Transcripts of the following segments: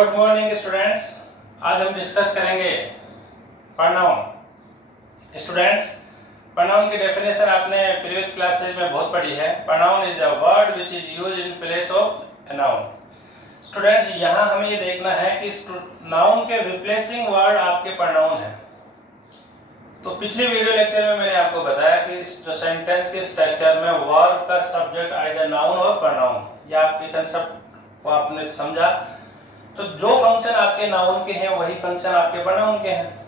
Good morning students. आज हम discuss करेंगे प्रोनाउन। स्टूडेंट्स, प्रोनाउन की डेफिनेशन आपने प्रीवियस क्लासेज में बहुत पढ़ी है। Pronoun is a word which is used in place of a noun. Students, यहाँ हमें ये देखना है कि नाउन के रिप्लेसिंग वर्ड आपके प्रोनाउन है। तो पिछले वीडियो लेक्चर में मैंने आपको बताया कि जो सेंटेंस के स्ट्रक्चर में वर्ब का सब्जेक्ट आइदर नाउन और प्रोनाउन, या आपके कंसेप्ट को आपने समझा। तो जो फंक्शन आपके नाउन के हैं वही फंक्शन आपके प्रोनाउन के हैं।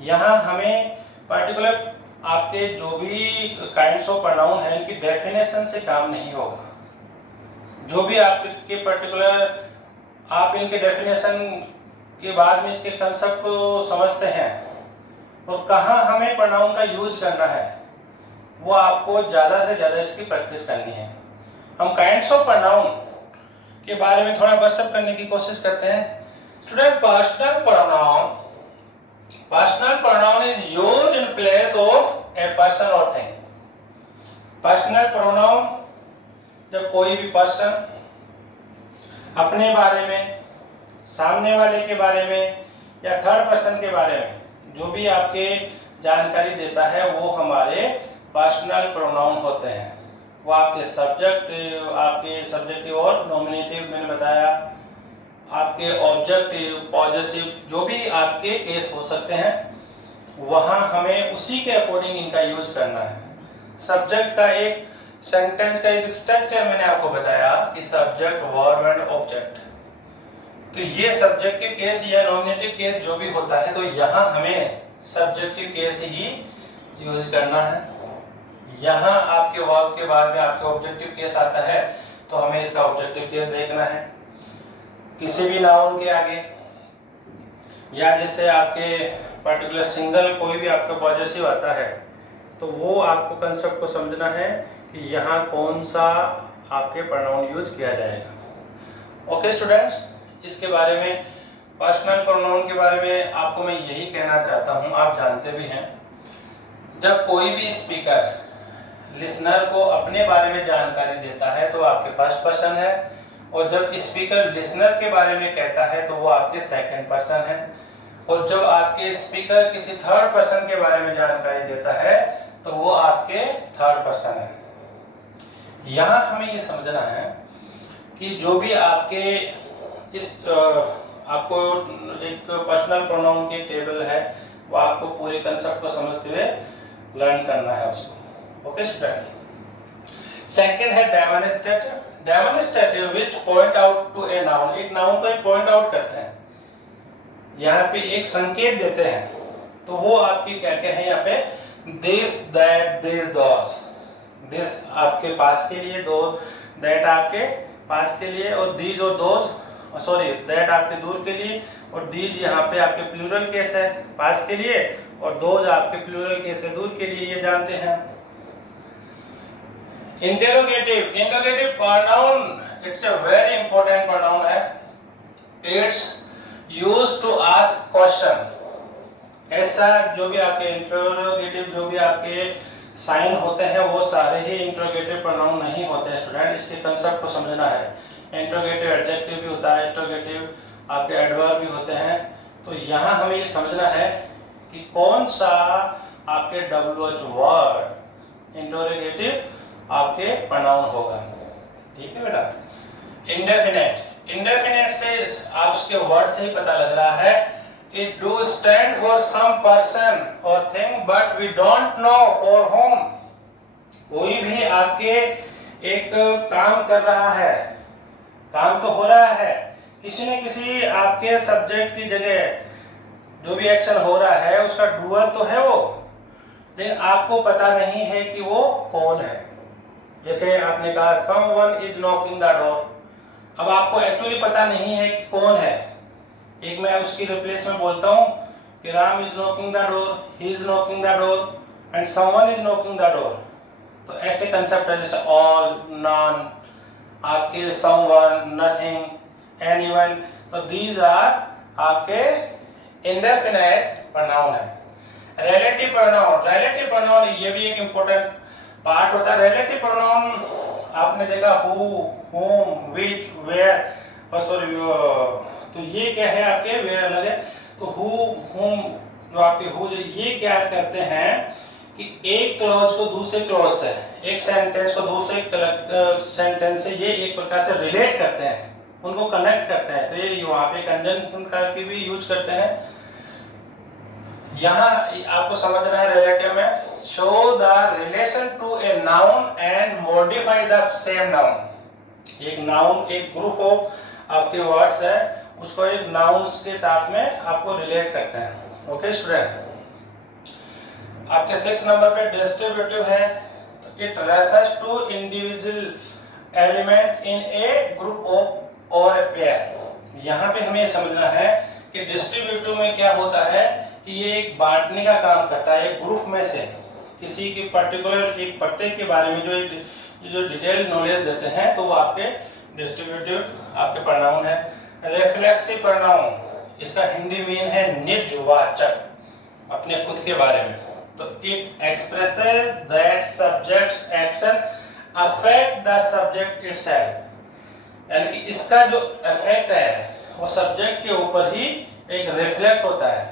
यहाँ हमें पर्टिकुलर आपके जो भी काइंड्स ऑफ प्रोनाउन है इनकी डेफिनेशन से काम नहीं होगा। जो भी आपके पर्टिकुलर आप इनके डेफिनेशन के बाद में इसके कंसेप्ट को समझते हैं और कहाँ हमें प्रोनाउन का यूज करना है, वो आपको ज्यादा से ज्यादा इसकी प्रैक्टिस करनी है। हम काइंड्स ऑफ प्रोनाउन के बारे में थोड़ा ब्रशअप करने की कोशिश करते हैं। Student, personal pronoun is used in place of a person और थिंग। पर्सनल प्रोनाउन जब कोई भी पर्सन अपने बारे में, सामने वाले के बारे में या थर्ड पर्सन के बारे में जो भी आपके जानकारी देता है वो हमारे पर्सनल प्रोनाउन होते हैं। वो आपके सब्जेक्टिव और नॉमिनेटिव मैंने बताया, आपके ऑब्जेक्टिव, पॉजेसिव, जो भी आपके केस हो सकते हैं, वहां हमें उसी के अकॉर्डिंग इनका यूज करना है। सब्जेक्ट का एक सेंटेंस का एक स्ट्रक्चर मैंने आपको बताया कि सब्जेक्ट, वर्ब एंड ऑब्जेक्ट। तो ये सब्जेक्टिव केस या नॉमिनेटिव केस जो भी होता है, तो यहाँ हमें सब्जेक्टिव केस ही यूज करना है। यहाँ आपके वर्ब के बाद में आपके ऑब्जेक्टिव केस आता है, तो हमें इसका ऑब्जेक्टिव केस देखना है। किसी भी नाउन के आगे या जैसे आपके पर्टिकुलर सिंगल कोई भी आपका पॉजेसिव आता है, तो वो आपको कंसेप्ट को समझना है कि यहाँ कौन सा आपके प्रोनाउन यूज किया जाएगा। ओके स्टूडेंट्स, इसके बारे में, पर्सनल प्रोनाउन के बारे में आपको मैं यही कहना चाहता हूँ, आप जानते भी हैं, जब कोई भी स्पीकर लिसनर को अपने बारे में जानकारी देता है तो आपके फर्स्ट पर्सन है, और जब स्पीकर लिसनर के बारे में कहता है तो वो आपके सेकंड पर्सन है, और जब आपके स्पीकर किसी थर्ड पर्सन के बारे में जानकारी देता है तो वो आपके थर्ड पर्सन है। यहाँ हमें ये समझना है कि जो भी आपके आपको एक पर्सनल प्रोनाउन की टेबल है, वो आपको पूरे कंसेप्ट को समझते हुए लर्न करना है उसको। ओके स्टूडेंट, सेकंड है demonstrative. Demonstrative which point out to a noun. एक नाउन को एक पॉइंट आउट करते हैं, यहाँ पे एक संकेत देते हैं, तो वो आपके क्या क्या है यहाँ पे, this, that, this, those. This आपके पास के लिए, दो, दैट आपके पास के लिए, और दीज और दोस, सॉरी, दैट आपके दूर के लिए, और दीज यहाँ पे आपके प्लूरल केस है पास के लिए, और दोज आपके प्लूरल केस है दूर के लिए, ये जानते हैं। Interrogative pronoun, it's a very important pronoun है। It's used to ask question. ऐसा जो भी आपके इंटरोगेटिव जो भी आपके साइन होते हैं वो सारे ही इंटरोगेटिव प्रोनाउन नहीं होते हैं स्टूडेंट, इसके कंसेप्ट को समझना है। इंटरोगेटिव एडजेक्टिव भी होता है, इंटरोगेटिव आपके एडवर्ब भी होते हैं। तो यहाँ हमें ये समझना है कि कौन सा आपके WH वर्ड इंटरोगेटिव आपके प्रोनाउन होगा। ठीक है बेटा। इंडेफिनेट से आप उसके वर्ड से ही पता लग रहा है कि do stand for some person और thing but we don't know for whom. कोई भी आपके एक काम कर रहा है, काम तो हो रहा है, किसी न किसी आपके सब्जेक्ट की जगह जो भी एक्शन हो रहा है उसका डूअर तो है वो, लेकिन आपको पता नहीं है कि वो कौन है। जैसे आपने कहा someone is knocking the door, अब आपको एक्चुअली पता नहीं है कि कौन है। एक मैं उसकी रिप्लेस में बोलता हूँ कि Ram is knocking the door, he is knocking the door and someone is knocking the door. तो ऐसे कंसेप्ट है जैसे ऑल, नॉन, आपके समवन, नथिंग, एनीवन। तो दीज आर आपके इंडेफिनिट प्रोनाउन है। रिलेटिव प्रोनाउन ये भी एक इंपॉर्टेंट पार्ट होता है। रिलेटिव प्रोनाउन आपने देखा who, whom, which, where, sorry, तो ये क्या है आपके वेयर अलग है। तो हु, हुम, जो आपके हु, ये क्या करते हैं कि एक क्लॉज को दूसरे क्लॉज से, एक सेंटेंस को दूसरे सेंटेंस से ये एक प्रकार से रिलेट करते हैं, उनको कनेक्ट करते हैं। तो ये वहां पे कंजंक्शन का भी यूज करते हैं। यहाँ आपको समझना है रिलेटिव में, show the relation to a noun and modify the same noun. एक नाउन, एक ग्रुप ऑफ आपके वर्ड्स है, उसको एक नाउन्स के साथ में आपको रिलेट करते हैं। ओके स्टूडेंट, आपके 6 नंबर पे डिस्ट्रीब्यूटिव है, तो it refers to individual element in a group of or a pair. यहाँ पे हमें समझना है कि डिस्ट्रीब्यूटिव में क्या होता है कि ये एक बांटने का काम करता है, एक ग्रुप में से किसी की पर्टिकुलर एक पत्ते के बारे में जो डिटेल नॉलेज देते हैं, तो वो आपके डिस्ट्रीब्यूटिव आपके प्रोनाउन है। रिफ्लेक्सिव प्रोनाउन, इसका हिंदी मीन है निजवाचक, अपने खुद के बारे में। तो it expresses that subjects action affect the subject itself, यानी कि इसका जो इफेक्ट है वो सब्जेक्ट के ऊपर ही एक रिफ्लेक्ट होता है,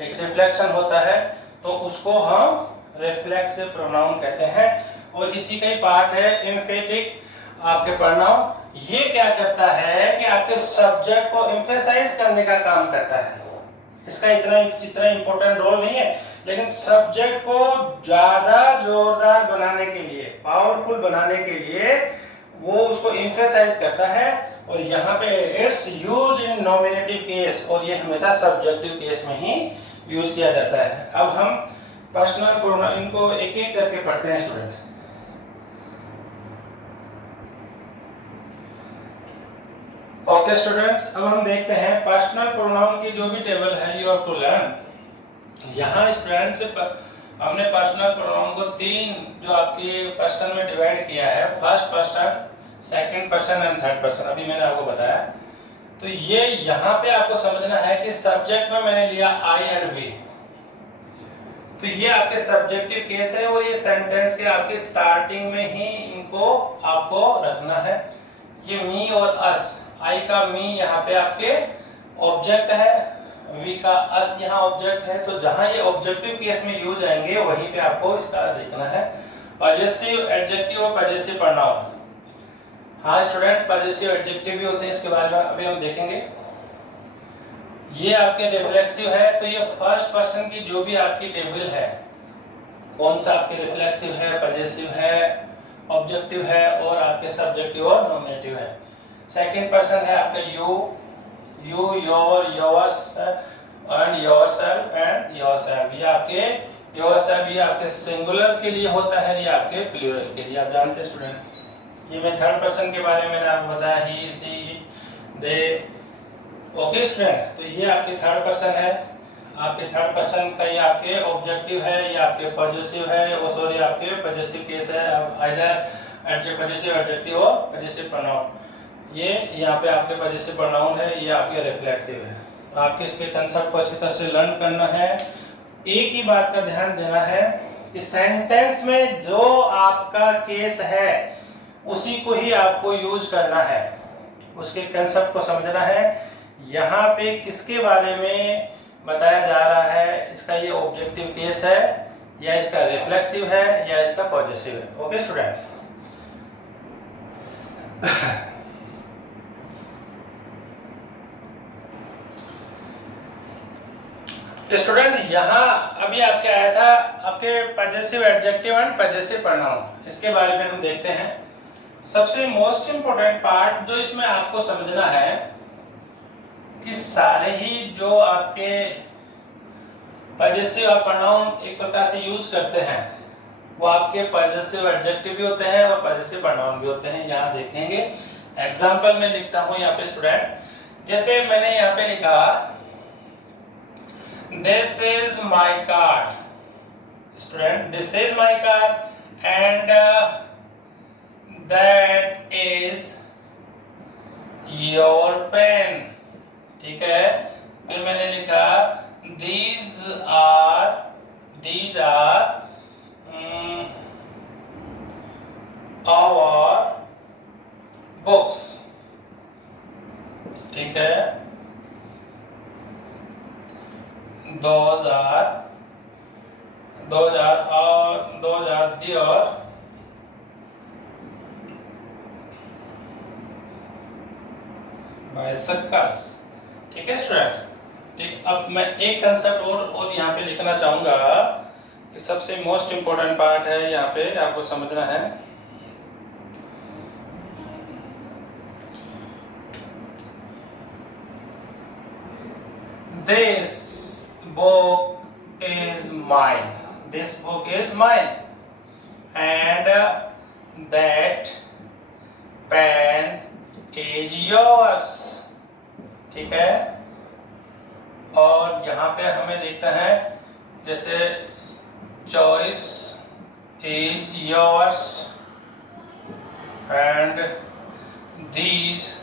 एक रिफ्लेक्शन होता है, तो उसको हम रिफ्लेक्सिव प्रोनाउन कहते हैं। और इसी का ही पार्ट है एम्फेटिक आपके प्रोनाउन। ये क्या करता है कि आपके सब्जेक्ट को एम्फेसाइज करने का काम करता है। इसका इतना इंपॉर्टेंट रोल नहीं है, लेकिन सब्जेक्ट को ज्यादा जोरदार बनाने के लिए, पावरफुल बनाने के लिए वो उसको एम्फेसाइज करता है। और यहाँ पे it's use in nominative case, और ये हमेशा सब्जेक्टिव केस में ही यूज किया जाता है। अब हम पर्सनल प्रोनाउन इनको एक एक करके पढ़ते हैं स्टूडेंट। ओके स्टूडेंट्स, अब हम देखते हैं पर्सनल प्रोनाउन की जो भी टेबल है, यू हैव टू लर्न। यहाँ स्टूडेंट्स हमने पर्सनल प्रोनाउन को 3 जो आपके पर्सन में डिवाइड किया है, first person, second person and third person, अभी मैंने आपको बताया। तो ये यहाँ पे आपको समझना है कि सब्जेक्ट में मैंने लिया आई एंड वी, तो ये आपके सब्जेक्टिव केस है, और ये सेंटेंस के आपके स्टार्टिंग में ही इनको आपको रखना है। ये मी और अस, आई का मी यहाँ पे आपके ऑब्जेक्ट है, वी का अस यहाँ ऑब्जेक्ट है। तो जहां ये ऑब्जेक्टिव केस में यूज आएंगे वहीं पे आपको इसका देखना है। पॉजेसिव एडजेक्टिव और पॉजेसिव प्रोनाउन। हाँ स्टूडेंट, पॉजेसिव एडजेक्टिव भी होते हैं, इसके बारे में अभी हम देखेंगे। ये आपके रिफ्लेक्सिव है, तो ये फर्स्ट पर्सन की जो भी आपकी टेबल है, कौन सा आपके रिफ्लेक्सिव है, पॉजेसिव है, ऑब्जेक्टिव है, और आपके सब्जेक्टिव और नॉमिनेटिव है। सेकंड पर्सन है आपका you, you, your, yours and yourself and yourself. ये आपके योरसेल्फ ये आपके सिंगुलर के लिए होता है, ये आपके प्लूरल के लिए, आप जानते हैं स्टूडेंट। ये मैं थर्ड पर्सन के बारे में मैंने आपको बताया, ही, सी, दे। ओके स्टूडेंट, तो ये आपके थर्ड पर्सन है। आपके थर्ड पर्सन का ये आपके ऑब्जेक्टिव है, ये आपके पॉजेसिव है, वो सॉरी आपके पॉजेसिव केस है, आइदर पॉजेसिव एडजेक्टिव और पॉजेसिव प्रोनाउन। ये यहाँ पे आपके पॉजेसिव प्रोनाउन है, ये आपके रिफ्लेक्सिव है। तो आपके इसके कंसेप्ट को अच्छी तरह से लर्न करना है। एक ही बात का ध्यान देना है कि सेंटेंस में जो आपका केस है उसी को ही आपको यूज करना है, उसके कंसेप्ट को समझना है। यहाँ पे किसके बारे में बताया जा रहा है, इसका ये ऑब्जेक्टिव केस है, या इसका रिफ्लेक्सिव है, या इसका पॉजेसिव है। ओके स्टूडेंट, स्टूडेंट यहाँ अभी आपके आया था आपके possessive adjective and possessive pronoun, इसके बारे में हम देखते हैं। सबसे मोस्ट इंपोर्टेंट पार्ट जो इसमें आपको समझना है कि सारे ही जो आपके पॉजेसिव प्रोनाउन एक प्रकार से यूज करते हैं, वो आपके पॉजेसिव एडजेक्टिव भी होते हैं और पॉजेसिव प्रोनाउन भी होते हैं। यहाँ देखेंगे, एग्जांपल में लिखता हूँ यहाँ पे स्टूडेंट, जैसे मैंने यहाँ पे लिखा this is my card. Student, this is my card and that is your pen. ठीक है, फिर मैंने लिखा these are our books। ठीक है, 2000 और 2000 और बाइसेक्टर्स। ठीक है स्टूडेंट, ठीक। अब मैं एक कंसेप्ट और यहाँ पे लिखना चाहूंगा कि सबसे मोस्ट इंपोर्टेंट पार्ट है, यहाँ पे आपको समझना है। This book is mine. This book is mine. And that pen is yours. ठीक है, और यहाँ पे हमें देखता है जैसे choice is yours and these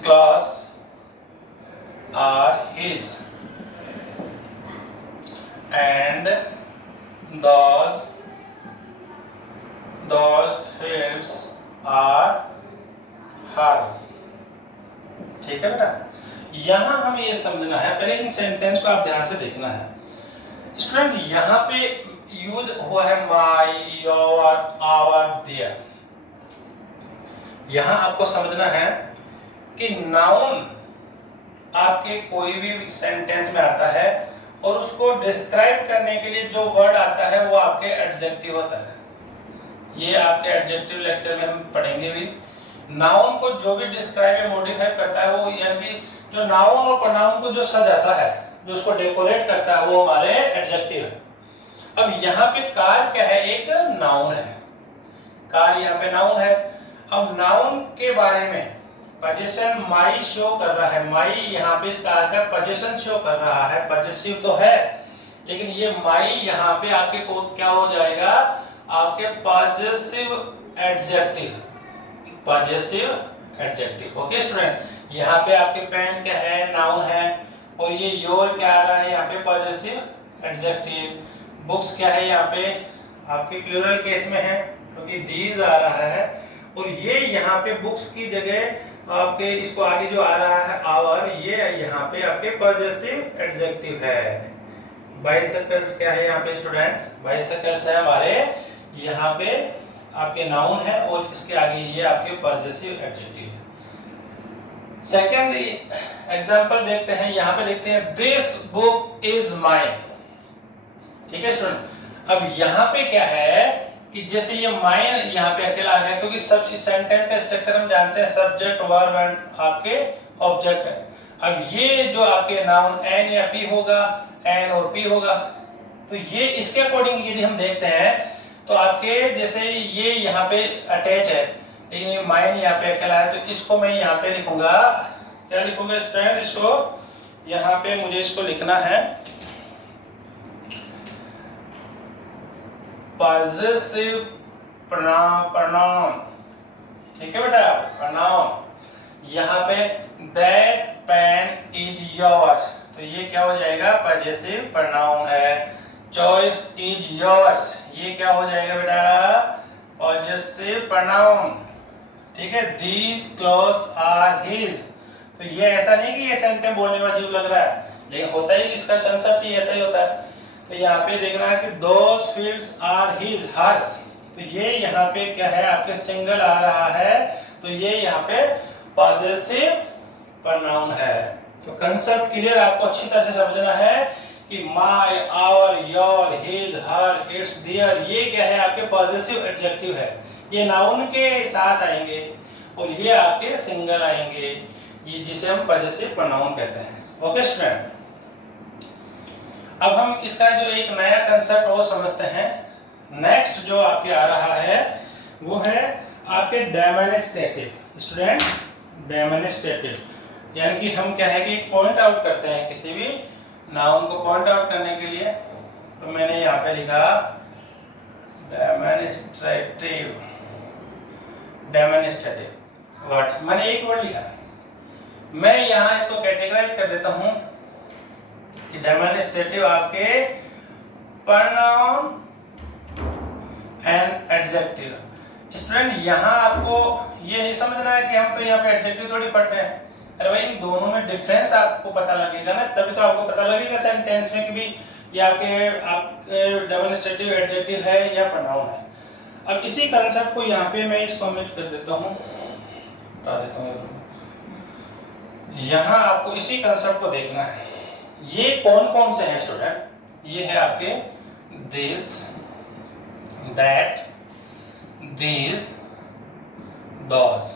class are his and those fields are hers। ठीक है बेटा, यहां हमें ये समझना है, पहले इन सेंटेंस को आप ध्यान से देखना है स्टूडेंट। यहाँ पे यूज हुआ है माई, योर, आवर, देयर। यहां आपको समझना है कि नाउन आपके कोई भी सेंटेंस में आता है और उसको डिस्क्राइब करने के लिए जो वर्ड आता है वो आपके एडजेक्टिव होता है। ये आपके एडजेक्टिव लेक्चर में हम पढ़ेंगे भी। नाउन को जो भी डिस्क्राइब या मॉडिफाई करता है वो, यानी कि जो नाउन और प्रोनाउन को जो सजाता है, जो उसको डेकोरेट करता है, वो हमारे एडजेक्टिव है। अब यहाँ पे कार क्या है, एक नाउन है। कार यहाँ पे नाउन है। अब नाउन के बारे में पोजीशन माई शो कर रहा है। माई यहाँ पे इस कार का पोजीशन शो कर रहा है, पॉजिटिव तो है, लेकिन ये माई यहाँ पे आपके को क्या हो जाएगा, आपके positive adjective. Positive adjective. Okay student, यहाँ पे आपके पेन क्या है, नाउन है, और ये योर क्या आ रहा है यहाँ पे, पॉजिटिव एडजेक्टिव। बुक्स क्या है यहाँ पे आपके प्लूरल केस में है क्योंकि दीज आ रहा है, और ये यहाँ पे बुक्स की जगह आपके इसको आगे जो आ रहा है आवर, ये यहाँ पे आपके पॉजिटिव एडजेक्टिव है। बाइसेकल्स क्या है यहाँ पे स्टूडेंट, बाइसेकल्स है हमारे यहाँ पे आपके नाउन है, और इसके आगे ये आपके पॉजिटिव एडजेक्टिव है। सेकंड एग्जांपल देखते हैं, यहाँ पे देखते हैं दिस बुक इज माइन। ठीक है स्टूडेंट, अब यहाँ पे क्या है कि जैसे ये माइन यहाँ पे अकेला आ गया, क्योंकि सब इस सेंटेंस का स्ट्रक्चर हम जानते हैं, सब्जेक्ट, वर्ब एंड आपके ऑब्जेक्ट है। अब ये जो आपके नाउन एन या पी होगा, एन और पी होगा, तो ये इसके अकॉर्डिंग यदि हम देखते हैं तो आपके जैसे ये यहाँ पे अटैच है, लेकिन ये माइन यहाँ पे अकेला है, तो इसको मैं यहाँ पे लिखूंगा, क्या लिखूंगा स्टूडेंट, इसको यहाँ पे मुझे इसको लिखना है पॉजिटिव प्रोनाउन। ठीक है बेटा, प्रोनाउन। यहाँ पे दैट पेन इज योर्स, तो ये क्या हो जाएगा, पॉजिटिव प्रोनाउन है। चॉइस इज योर्स, ये क्या हो जाएगा बेटा, पॉजिटिव प्रोनाउन। ठीक है, दीज क्लोथ्स आर हिज, तो ये ऐसा नहीं कि ये सेंटेंस बोलने में अजीब लग रहा है, लेकिन होता ही इसका कंसेप्ट ही ऐसा ही होता है। तो यहाँ पे देखना है कि those fields are his, hers, तो ये यहाँ पे क्या है आपके सिंगल आ रहा है, तो ये यहाँ पे पॉजिटिव प्रोनाउन है। तो कंसेप्ट क्लियर, आपको अच्छी तरह से समझना है कि my, our, your, his, her, its, their, ये क्या है आपके पॉजिटिव एडजेक्टिव है। ये नाउन के साथ आएंगे और ये आपके सिंगल आएंगे, ये जिसे हम पॉजिटिव प्रोनाउन कहते हैं। ओके स्टूडेंट, अब हम इसका जो एक नया कंसेप्ट वो समझते हैं। नेक्स्ट जो आपके आ रहा है वो है आपके डेमोन्स्ट्रेटिव। स्टूडेंट, डेमोन्स्ट्रेटिव यानी कि हम क्या है कि पॉइंट आउट करते हैं किसी भी नाउन को पॉइंट आउट करने के लिए। तो मैंने यहाँ पे लिखा डेमोन्स्ट्रेटिव। डेमोन्स्ट्रेटिव वर्ड, मैंने एक वर्ड लिखा, मैं यहाँ इसको कैटेगराइज कर देता हूँ कि डेमोन्स्ट्रेटिव आपके प्रोनाउन एन एडजेक्टिव। स्टूडेंट यहाँ आपको ये नहीं समझना है कि हम तो यहाँ पे एडजेक्टिव थोड़ी पढ़ रहे हैं। अरे भाई इन दोनों में डिफरेंस आपको पता लगेगा ना, तभी तो आपको पता लगेगा सेंटेंस में कि भी ये आपके डेमोन्स्ट्रेटिव एडजेक्टिव है या प्रोनाउन है। अब इसी कंसेप्ट को यहाँ पे मैं इसको ओमिट कर देता हूँ, हटा देता हूँ। यहाँ आपको इसी कंसेप्ट को देखना है। ये कौन कौन से हैं स्टूडेंट? ये है आपके दिस, दैट, these, those,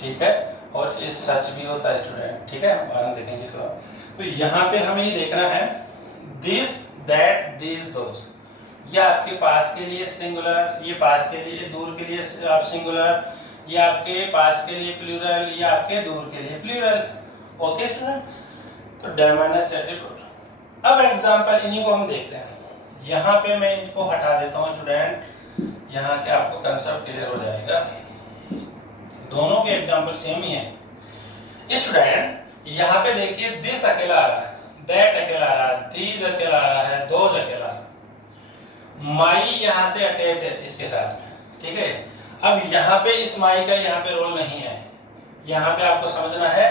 ठीक है, और इस सच भी होता है स्टूडेंट, ठीक है, बाद में देखेंगे इसको। तो यहाँ पे हमें ये देखना है this, that, these, those। ये आपके पास के लिए सिंगुलर, ये पास के लिए, दूर के लिए आप सिंगुलर, ये आपके पास के लिए प्लूरल, ये आपके दूर के लिए प्लूरल। ओके स्टूडेंट, तो डेमोन्स्ट्रेटिव। अब एग्जांपल इन्हीं को हम देखते हैं। यहाँ पे मैं इनको हटा देता हूँ स्टूडेंट, यहाँ के आपको कंसेप्ट क्लियर हो जाएगा। दोनों के एग्जांपल सेम ही है स्टूडेंट। यहाँ पे देखिए दिस अकेला आ रहा है, दैट अकेला आ रहा है, दीज अकेला आ रहा है, दोज अकेला आ रहा है। माई यहाँ से अटैच है इसके साथ, ठीक है। अब यहाँ पे इस माई का यहाँ पे रोल नहीं है। यहाँ पे आपको समझना है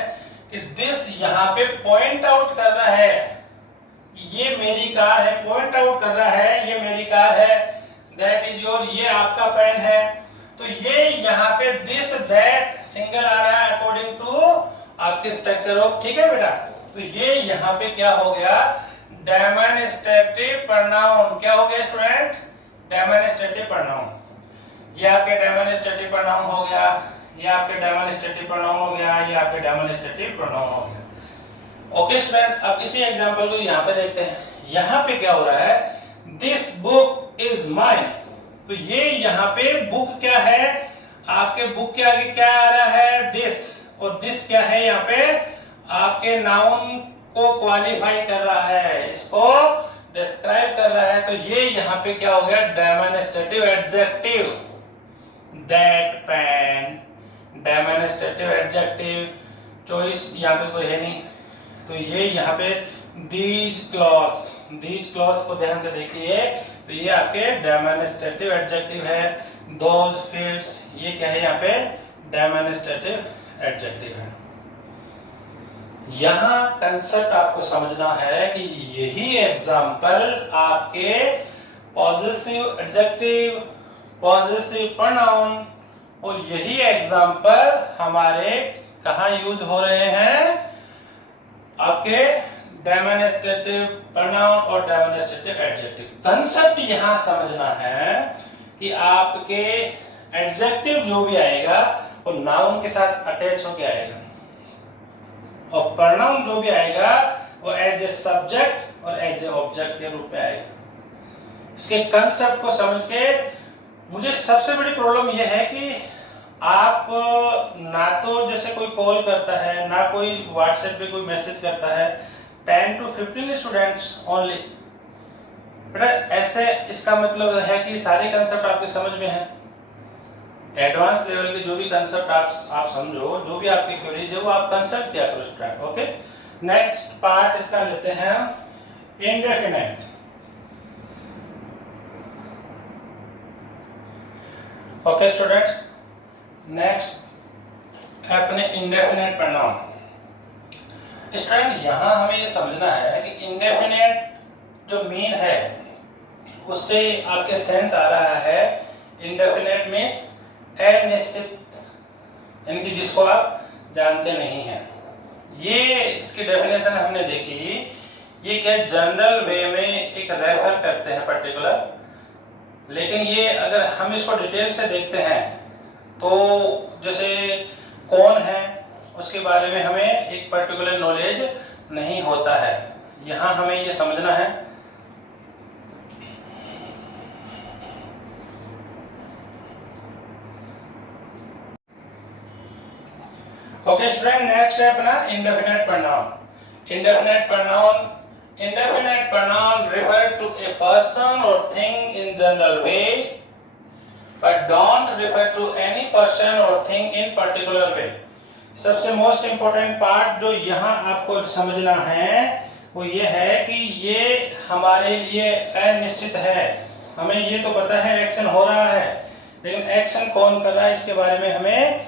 कि दिस यहाँ पे पॉइंट आउट कर रहा है, ये मेरी कार है, पॉइंट आउट कर रहा है ये मेरी कार है, दैट इज योर, ये आपका पेन है। तो ये यहाँ पे दिस दैट सिंगल आ रहा है अकॉर्डिंग टू आपके स्ट्रक्चर ऑफ, ठीक है बेटा। तो ये यहाँ पे क्या हो गया? Demonstrative pronoun. क्या हो गया स्टूडेंट? Demonstrative pronoun. ये आपके डेमोन्स्ट्रेटिव प्रोनाउन हो गया, ये आपके डेमोन्स्ट्रेटिव प्रोनाउन हो गया, ये आपके डेमोन्स्ट्रेटिव प्रोनाउन हो गया। ओके स्टूडेंट, अब इसी एग्जांपल को यहाँ पे देखते हैं। यहाँ पे क्या हो रहा है? This book is mine. तो ये यहाँ पे बुक क्या है? आपके बुक के आगे क्या आ रहा है? दिस। और दिस क्या है? यहाँ पे आपके नाउन को क्वालिफाई कर रहा है, इसको डिस्क्राइब कर रहा है। तो ये यहाँ पे क्या हो गया? Demonstrative adjective. That pain, demonstrative adjective. Choice यहाँ पे कोई है नहीं, तो ये यहाँ पे दीज क्लॉथ्स, दीज क्लॉथ्स को ध्यान से देखिए। तो ये आपके डेमोन्स्ट्रेटिव एडजेक्टिव है। दोज फील्ड्स, ये क्या है? यहाँ पे डेमोन्स्ट्रेटिव एडजेक्टिव है। यहाँ कंसेप्ट आपको समझना है कि यही एग्जाम्पल आपके पॉजिटिव एडजेक्टिव, पॉजिटिव प्रोनाउन, और यही एग्जाम्पल हमारे कहाँ यूज हो रहे हैं? आपके डेमोन्स्ट्रेटिव प्रोनाउन और डेमोन्स्ट्रेटिव एडजेक्टिव। कंसेप्ट यहां समझना है कि आपके एडजेक्टिव जो भी आएगा वो नाउन के साथ अटैच होके आएगा, और प्रोनाउन जो भी आएगा वो एज ए सब्जेक्ट और एज ए ऑब्जेक्ट के रूप में आएगा। इसके कंसेप्ट को समझ के मुझे सबसे बड़ी प्रॉब्लम यह है कि आप ना तो जैसे कोई कॉल करता है, ना कोई व्हाट्सएप पे कोई मैसेज करता है, 10 to 15 स्टूडेंट्स ओनली। बेटा ऐसे इसका मतलब है कि सारे कंसेप्ट आपके समझ में हैं। एडवांस लेवल के जो भी कंसेप्ट आप समझो, जो भी आपकी क्वेरीज है वो आप कंसल्ट किया करो स्टूडेंट। ओके, नेक्स्ट पार्ट इसका लेते हैं इंडेफिनेट। ओके स्टूडेंट्स, नेक्स्ट अपने इंडेफिनेट प्रोनाउन। स्टूडेंट यहाँ हमें ये समझना है कि इंडेफिनेट जो मीन है उससे आपके सेंस आ रहा है इंडेफिनेट मीन्स अनिश्चित, यानी कि जिसको आप जानते नहीं हैं। ये इसकी डेफिनेशन हमने देखी, ये क्या जनरल वे में एक रेफर करते हैं पर्टिकुलर, लेकिन ये अगर हम इसको डिटेल से देखते हैं तो जैसे कौन है उसके बारे में हमें एक पर्टिकुलर नॉलेज नहीं होता है। यहाँ हमें ये समझना है। ओके स्टूडेंट, नेक्स्ट है अपना indefinite pronoun. Indefinite pronoun, indefinite pronoun refer to a person or thing in general way but don't refer to any person or thing in particular way। सबसे मोस्ट इंपोर्टेंट पार्ट जो यहाँ आपको समझना है वो ये है कि ये हमारे लिए अनिश्चित है, हमें ये तो पता है एक्शन हो रहा है, लेकिन एक्शन कौन कर रहा है इसके बारे में हमें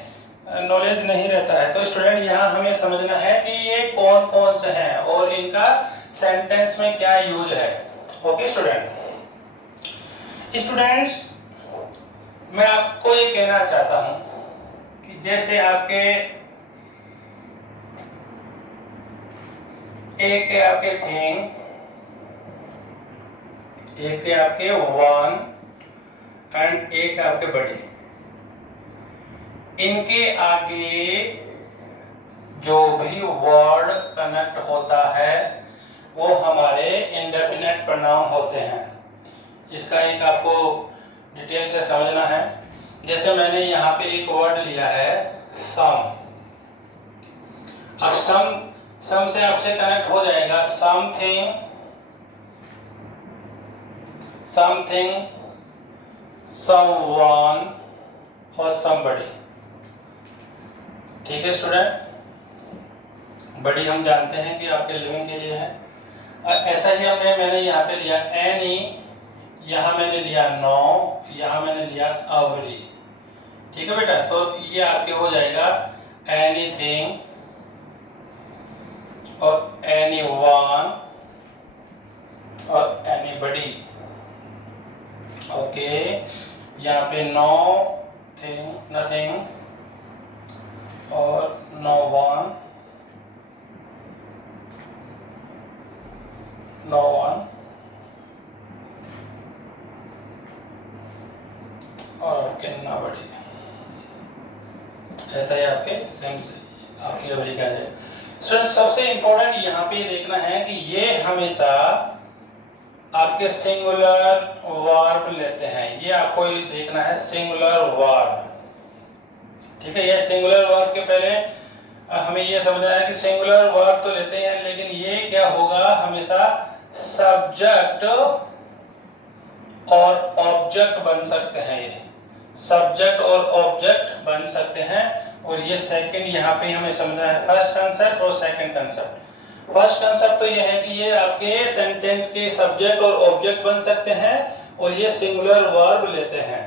नॉलेज नहीं रहता है। तो स्टूडेंट यहाँ हमें समझना है कि ये कौन कौन से हैं और इनका सेंटेंस में क्या यूज है। ओके स्टूडेंट्स, मैं आपको ये कहना चाहता हूं कि जैसे आपके एक है आपके थिंग, एक है आपके वन एंड एक है आपके बड़ी। इनके आगे जो भी वर्ड कनेक्ट होता है वो हमारे इंडेफिनेट प्रोनाउन होते हैं। इसका एक आपको डिटेल से समझना है। जैसे मैंने यहाँ पे एक वर्ड लिया है सम। अब सम से आपसे कनेक्ट हो जाएगा समथिंग, समथिंग, समवन और समबडी। ठीक है स्टूडेंट, बड़ी हम जानते हैं कि आपके लिविंग के लिए है। ऐसा ही मैंने यहाँ पे लिया एनी, यहाँ मैंने लिया नो, यहाँ मैंने लिया एवरी। ठीक है बेटा, तो ये आपके हो जाएगा एनीथिंग और एनीवन और एनीबडी। ओके, यहाँ पे नो थिंग, नथिंग और नो वन, नो वन और आपके नोबडी। ऐसा ही आपके सेम से आपकी एवरी का है। स्टूडेंट सबसे इंपॉर्टेंट यहाँ पे देखना है कि ये हमेशा आपके सिंगुलर वर्ब लेते हैं। ये आपको देखना है सिंगुलर वर्ब। ठीक है, ये सिंगुलर वर्ब के पहले हमें ये समझना है कि सिंगुलर वर्ब तो लेते हैं, लेकिन ये क्या होगा, हमेशा सब्जेक्ट और ऑब्जेक्ट बन सकते हैं। ये सब्जेक्ट और ऑब्जेक्ट बन सकते हैं। और ये सेकंड यहाँ पे हमें समझना है, फर्स्ट कंसेप्ट और सेकंड कंसेप्ट। फर्स्ट कंसेप्ट तो ये है कि ये आपके सेंटेंस के सब्जेक्ट और ऑब्जेक्ट बन सकते हैं और ये सिंगुलर वर्ब लेते हैं।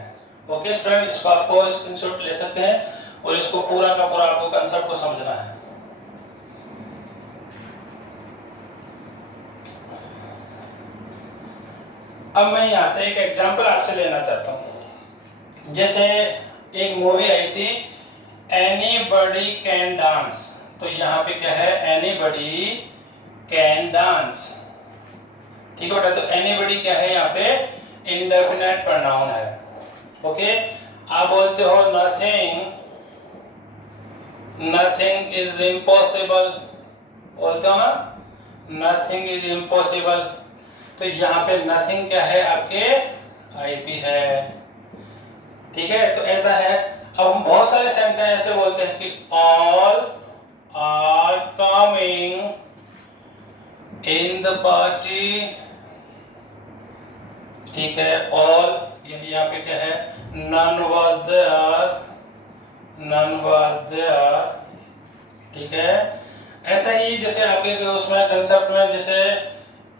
ओके स्टूडेंट, इसको आपको स्क्रीनशॉट ले सकते हैं और इसको पूरा का पूरा आपको कंसेप्ट को समझना है। अब मैं यहाँ से एक एग्जांपल आपसे लेना चाहता हूँ। जैसे एक मूवी आई थी एनीबडी कैन डांस, तो यहाँ पे क्या है, एनीबडी कैन डांस। ठीक है बेटा, तो एनीबडी क्या है, यहाँ पे इंडेफिनेट प्रोनाउन है। ओके, आप बोलते हो नथिंग, नथिंग इज इम्पॉसिबल, बोलते हो ना, नथिंग इज इम्पॉसिबल। तो यहाँ पे नथिंग क्या है, आपके आईपी है। ठीक है, तो ऐसा है। अब हम बहुत सारे सेंटेंस ऐसे बोलते हैं कि all are coming in the party. ठीक है, ऑल यहाँ पे क्या है, none was there, none was there. ठीक है, ऐसा ही जैसे आपके उसमें कंसेप्ट में जैसे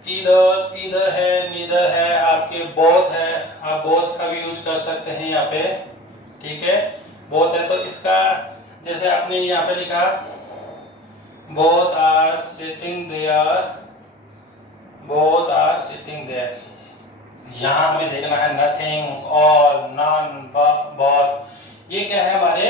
ईदर, ईदर है, नीदर है, आपके बोथ है, आप बोथ का भी यूज कर सकते हैं यहाँ पे। ठीक है, बोथ है तो इसका जैसे आपने यहाँ पे लिखा both are sitting there, both are sitting there. यहाँ हमें देखना है नथिंग, ऑल, नन, बोथ। ये क्या है, हमारे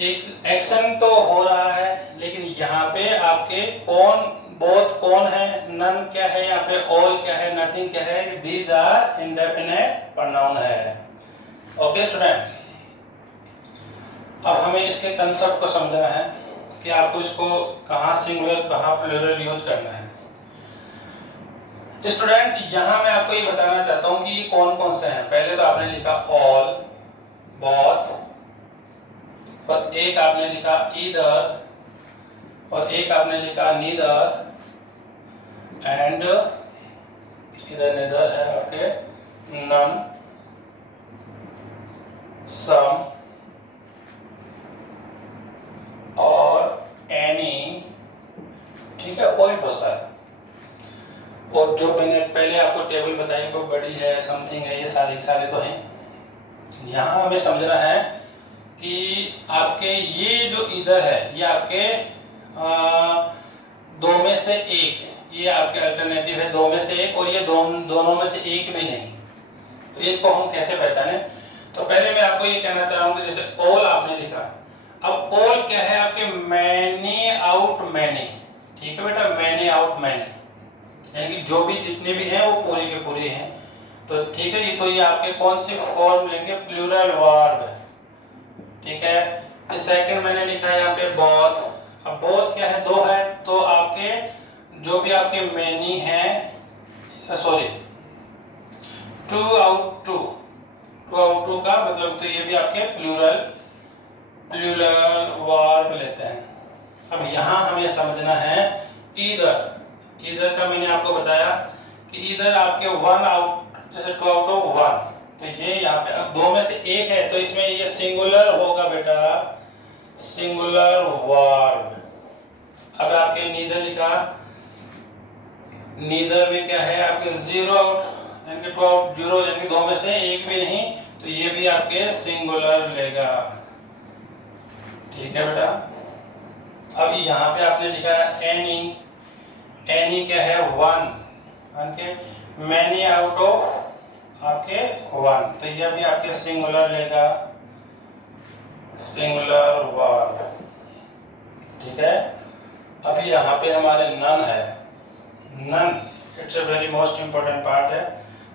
एक एक्शन तो हो रहा है, लेकिन यहाँ पे आपके कौन, बोथ कौन है, नन क्या है, यहाँ पे ऑल क्या है, नथिंग क्या है, दीज आर इंडेफिनेट प्रोनाउन है। ओके स्टूडेंट, अब हमें इसके कंसेप्ट को समझना है कि आपको इसको कहाँ सिंगुलर कहाँ प्लूरल यूज करना है। स्टूडेंट यहाँ मैं आपको ये बताना चाहता हूँ कि कौन कौन से हैं। पहले तो आपने लिखा ऑल, बोथ, और एक आपने लिखा ईदर, और एक आपने लिखा नीदर, एंड इधर नीदर है आपके नन, सम और एनी। ठीक है, और भी बहुत सारे। जो मैंने पहले आपको टेबल बताई वो बड़ी है, समथिंग है, ये सारे तो हैं। यहाँ हमें समझना है कि आपके ये जो इधर है ये आपके दो में से एक, ये आपके अल्टरनेटिव है दो में से एक, और ये दोनों में से एक भी नहीं। तो इनको हम कैसे पहचाने? तो पहले मैं आपको ये कहना चाहूंगा, जैसे ऑल आपने लिखा, अब ऑल क्या है आपके मैनी आउट मैनी, ठीक है बेटा, मैनी आउट मैनी, यानी कि जो भी जितने भी हैं वो पूरे के पूरे हैं। तो ठीक है, ये तो ये आपके कौन सी फॉर्म लेंगे? प्लूरल वर्ब, ठीक है। फिर सेकंड मैंने लिखा है यहाँ पे बोथ। अब बोथ क्या है? दो है, तो आपके जो भी आपके मैनी है, सॉरी टू आउट टू का मतलब, तो ये भी आपके प्लूरल वर्ब लेते हैं। अब यहाँ हमें समझना है ईदर का मैंने आपको बताया कि ईदर आपके वन आउट, जैसे टू आउट ऑफ वन, तो ये यहाँ पे अब दो में से एक है तो इसमें ये सिंगुलर होगा बेटा, सिंगुलर वर्ब। अब आपके नीदर लिखा, नीदर में क्या है आपके जीरो आउट, यानी कि टू आउट जीरो, यानी कि दो में से एक भी नहीं, तो ये भी आपके सिंगुलर लेगा, ठीक है बेटा। अब यहाँ पे आपने लिखा है एनी क्या है? वन के, मैनी आउट ऑफ आपके वन, तो ये भी आपके सिंगुलर लेगा, सिंगुलर वर्ब, ठीक है। अभी यहाँ पे हमारे नन है, none it's a very most important part है।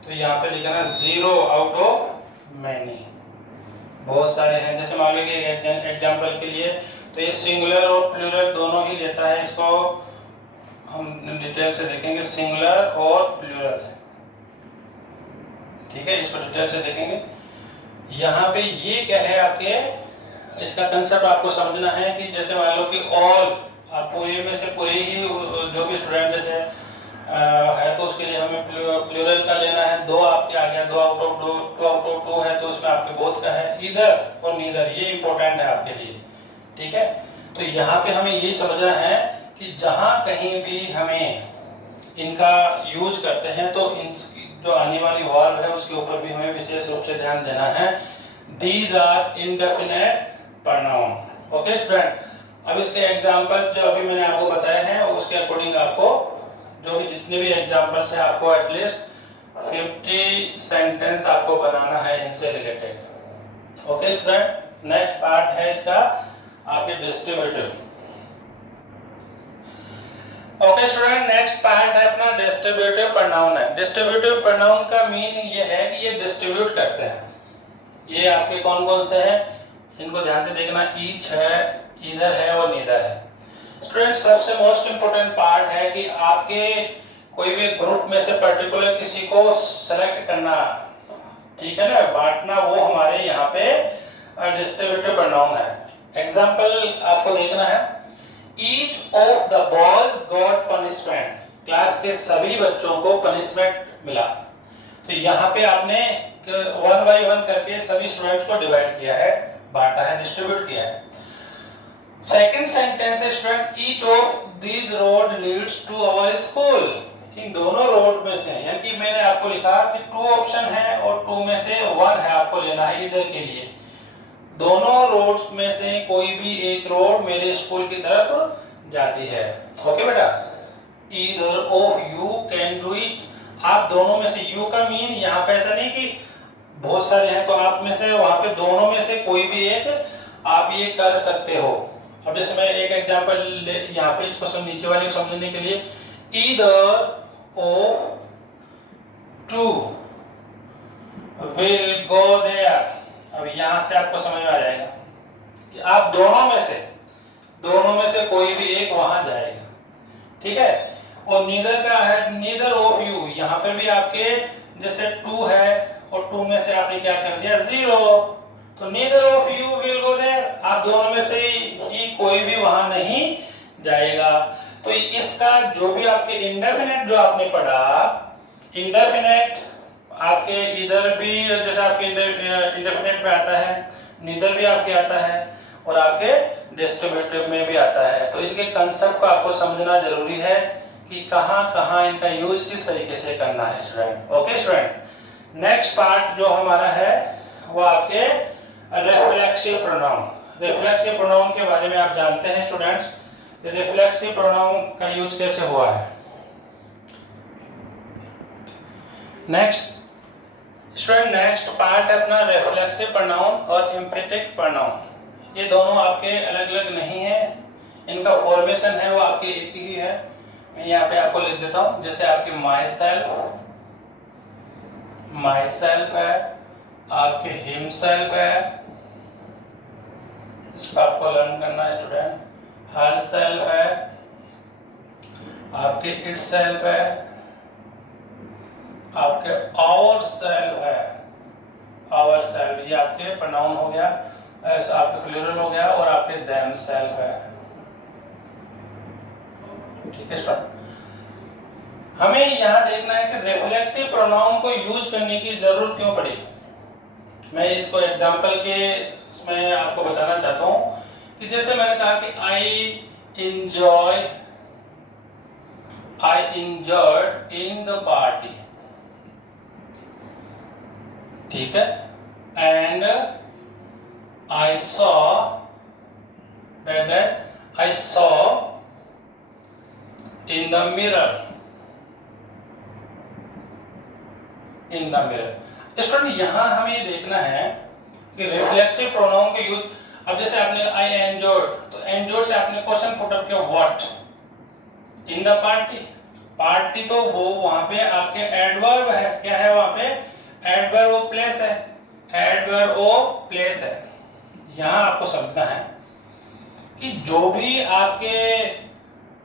तो यहाँ पे लिखा ना जीरो आउट ऑफ मैनी, बहुत सारे हैं। जैसे मान लीजिए एग्जांपल के लिए, तो ये सिंगुलर और प्लूरल दोनों ही लेता है, इसको हम डिटेल से देखेंगे, सिंगुलर और प्लूरल, ठीक है, इसको डिटेल से देखेंगे। यहाँ पे ये क्या है आपके, इसका कंसेप्ट आपको समझना है कि जैसे मान लो कि ऑल, आप पूरे में से पूरे ही जो भी स्टूडेंट जैसे है तो उसके लिए हमें प्लूरल का लेना है। दो आपके आ गया, दो out of two out of two है तो उसमें आपके बोथ का है, इधर और नीदर, ये इंपॉर्टेंट है आपके लिए, ठीक है। तो यहाँ पे हमें ये समझना है कि जहां कहीं भी हमें इनका यूज करते हैं तो इन जो आने वाली वर्ब है उसके ऊपर भी हमें विशेष रूप से ध्यान देना है। These are indefinite pronoun, okay student. अब इसके एग्जांपल्स जो अभी मैंने आपको बताए हैं उसके अकॉर्डिंग आपको जो भी जितने भी एग्जांपल्स हैं आपको एटलीस्ट 50 सेंटेंस आपको बनाना है इनसे related, okay student. Next part है इसका आपके distributive, okay student. Next part है अपना डिस्ट्रीब्यूटिव प्रोनाउन है। डिस्ट्रीब्यूटिव प्रोनाउन का मीन ये है कि ये डिस्ट्रीब्यूट करते हैं। ये आपके कौन कौन से हैं इनको ध्यान से देखना, ईच है, इधर है और नीदर है। स्टूडेंट सबसे मोस्ट इंपोर्टेंट पार्ट है कि आपके कोई भी ग्रुप में से पर्टिकुलर किसी को सेलेक्ट करना, ठीक है ना, बांटना, वो हमारे यहाँ पे डिस्ट्रीब्यूटिव प्रोनाउन है। एग्जांपल आपको देखना है, each of the boys got punishment, class के सभी बच्चों को पनिशमेंट मिला। तो यहाँ पे आपने वन बाय वन करके सभी स्टूडेंट्स को डिवाइड किया है, बांटा है, डिस्ट्रीब्यूट किया है। सेकंड सेंटेंस है student, each of these road leads to our school, इन दोनों रोड में से, यानी कि मैंने आपको लिखा कि टू ऑप्शन है और टू में से वन है आपको लेना है इधर के लिए। दोनों रोड्स में से कोई भी एक रोड मेरे स्कूल की तरफ जाती है, ओके बेटा। Either of you can do it, आप दोनों में से, यू का मीन यहाँ पे ऐसा नहीं कि बहुत सारे हैं तो आप में से, वहां पे दोनों में से कोई भी एक आप ये कर सकते हो। अब जैसे मैं एक एग्जांपल यहाँ पे इसको नीचे वाले को समझने के लिए, either of two will go there. अब यहां से आपको समझ में आ जाएगा कि आप दोनों में से कोई भी एक वहां जाएगा, ठीक है। और नीदर का है, नीदर ऑफ यू, यहाँ पे भी आपके जैसे टू है और टू में से आपने क्या कर दिया, जीरो, तो neither of you will go there, आप दोनों में से ही कोई भी वहां नहीं जाएगा। तो इसका जो भी आपके इंडेफिनिट जो आपने पढ़ा, इंडेफिनिट आपके इधर भी जैसे आपके इंडेफिनिट में आता है, नीदर भी आपके आता है और आपके डिस्ट्रीब्यूटिव में भी आता है। तो इनके कंसेप्ट को आपको समझना जरूरी है कि कहाँ कहाँ इनका यूज किस तरीके से करना है student. Okay student, next part जो हमारा है वो आपके रिफ्लेक्सिव प्रोनाउन। रिफ्लेक्सिव प्रोनाउन के बारे में आप जानते हैं स्टूडेंट्स, रिफ्लेक्सिव प्रोनाउन का यूज कैसे हुआ है। स्टूडेंट नेक्स्ट पार्ट है अपना रिफ्लेक्सिव प्रोनाउन और एम्फेटिक प्रोनाउन। ये दोनों आपके अलग अलग नहीं है, इनका फॉर्मेशन है वो आपके एक ही है। मैं यहाँ पे आपको लिख देता हूँ, जैसे आपके माई सेल्फ है, आपके हिमसेल्फ है, इसको आपको लर्न करना है स्टूडेंट। हर सेल्फ है, आपके इट सेल्फ है, आपके आवर सेल्फ है, आवर सेल्फ ये आपके प्रोनाउन हो गया, ऐसा आपके प्लूरल हो गया, और आपके देम सेल्फ है। ठीक है स्टूडेंट, हमें यहाँ देखना है कि रिफ्लेक्सिव प्रोनाउन को यूज करने की जरूरत क्यों पड़ी। मैं इसको एग्जांपल के इसमें आपको बताना चाहता हूँ कि जैसे मैंने कहा कि आई enjoyed in the party, ठीक है, and I saw in the mirror, student यहाँ हमें ये देखना है कि रिफ्लेक्सिव प्रोनाउन के यूज। अब जैसे आपने आई एंजॉयड, तो एंजॉयड से आपने क्वेश्चन पुट अप किया व्हाट इन द पार्टी, तो वो वहां पे आपके एडवर्ब है, क्या है वहां पे एडवर्ब ऑफ प्लेस है, एडवर्ब ऑफ प्लेस है। यहाँ आपको समझना है कि जो भी आपके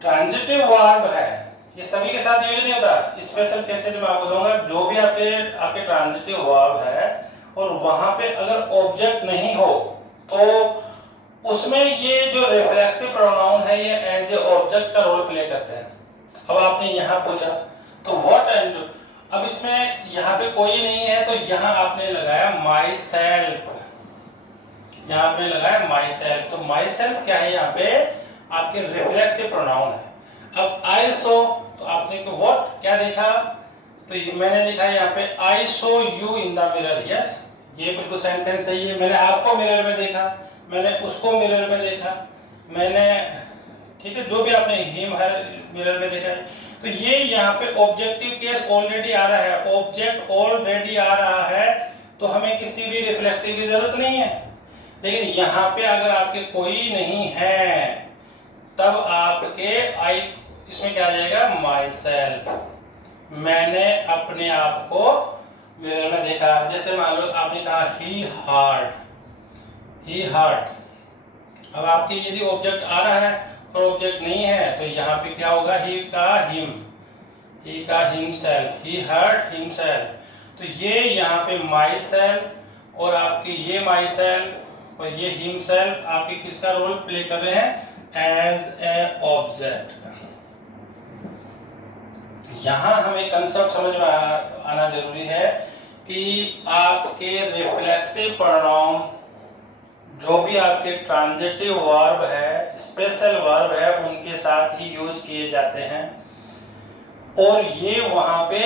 ट्रांजिटिव वर्ब है ये सभी के साथ यूज नहीं होता। स्पेशल केसेज में आपको दूंगा, जो भी आपके ट्रांजिटिव वर्ब है और वहां पे अगर ऑब्जेक्ट नहीं हो तो उसमें ये जो रिफ्लेक्सिव प्रोनाउन है ये एज ए ऑब्जेक्ट का रोल प्ले करते हैं। अब आपने यहाँ पूछा तो व्हाट एंड, अब इसमें यहाँ पे कोई नहीं है तो यहाँ आपने लगाया माई सेल्फ, यहाँ आपने लगाया माई सेल्फ, तो माई सेल्फ क्या है यहाँ पे आपके रिफ्लेक्सिव प्रोनाउन है। अब आई सो, तो आपने व्हाट क्या देखा, तो मैंने लिखा है यहाँ पे I saw you in the mirror, yes ये बिल्कुल सेंटेंस सही है। मैंने आपको मिरर में देखा, मैंने उसको मिरर में देखा, मैंने, ठीक है, जो भी आपने हिम हर मिरर में देखा है। तो ये यहाँ पे ऑब्जेक्टिव केस ऑलरेडी आ रहा है, ऑब्जेक्ट ऑलरेडी आ रहा है, तो हमें किसी भी रिफ्लेक्सिव की जरूरत नहीं है। लेकिन यहाँ पे अगर आपके कोई नहीं है तब आपके आई इसमें क्या आ जाएगा, माई सेल्फ, मैंने अपने आप को मिरर में देखा। जैसे मान लो आपने कहा ही हर्ड, अब आपके यदि ऑब्जेक्ट आ रहा है और ऑब्जेक्ट नहीं है तो यहाँ पे क्या होगा, ही का हिमसेल्फ, ही हर्ड हिमसेल्फ। तो ये यहाँ पे माई सेल्फ और आपके ये माई सेल्फ और ये हिमसेल्फ आपके किसका रोल प्ले कर रहे हैं, एज ए ऑब्जेक्ट। यहां हमें कंसेप्ट समझ में आना जरूरी है कि आपके रिफ्लेक्सिव प्रोनाउन जो भी आपके ट्रांजिटिव वर्ब है, स्पेशल वर्ब है, उनके साथ ही यूज किए जाते हैं और ये वहां पे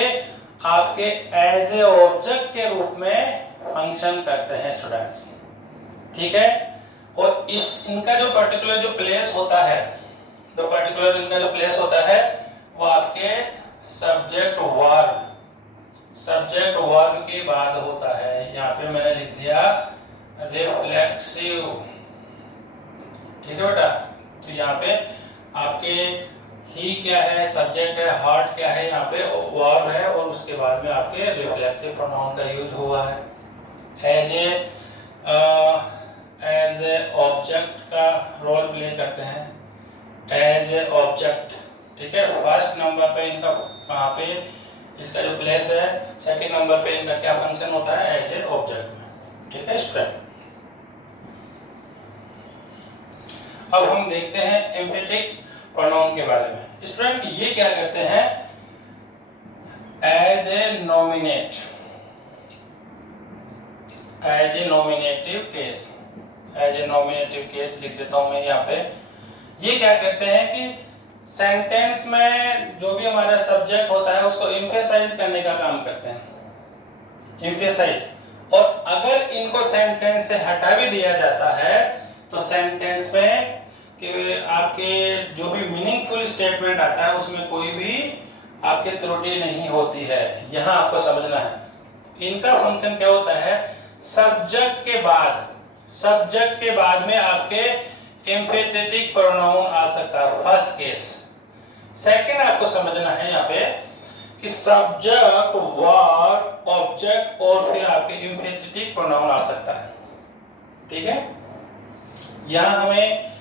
आपके एज ए ऑब्जेक्ट के रूप में फंक्शन करते हैं स्टूडेंट्स, ठीक है। और इनका जो पर्टिकुलर जो प्लेस होता है, इनका जो प्लेस होता है वो आपके सब्जेक्ट वर्ब के बाद होता है। यहाँ पे मैंने लिख दिया रिफ्लेक्सिव, ठीक है बेटा। तो यहाँ पे आपके ही क्या है, सब्जेक्ट है, हार्ट क्या है, यहाँ पे वर्ब है और उसके बाद में आपके रिफ्लेक्सिव प्रोनाउन का यूज हुआ है। एज ए ऑब्जेक्ट का रोल प्ले करते हैं, एज ए ऑब्जेक्ट, ठीक है। फर्स्ट नंबर पे इनका कहाँ पे इसका जो प्लेस है, सेकंड नंबर पे इनका क्या फंक्शन होता है, एज ए ऑब्जेक्ट में, ठीक है स्टूडेंट। अब हम देखते हैं एम्फेटिक प्रोनाउन के बारे में। स्टूडेंट ये क्या करते हैं, एज ए नॉमिनेटिव केस लिख देता हूं मैं यहाँ पे। ये क्या करते हैं कि सेंटेंस में जो भी हमारा सब्जेक्ट होता है उसको एम्फेसाइज करने का काम करते हैं, एम्फेसाइज। और अगर इनको सेंटेंस से हटा भी दिया जाता है तो सेंटेंस में कि आपके जो भी मीनिंगफुल स्टेटमेंट आता है उसमें कोई भी आपके त्रुटि नहीं होती है। यहां आपको समझना है इनका फंक्शन क्या होता है। सब्जेक्ट के बाद में आपके एम्फेटिक प्रोनाउन आ सकता है, फर्स्ट केस। सेकंड आपको समझना है यहाँ पे कि सब्जेक्ट, वर्ब, ऑब्जेक्ट और फिर आपके एम्फेटिक प्रोनाउन आ सकता है। ठीक है, यहां हमें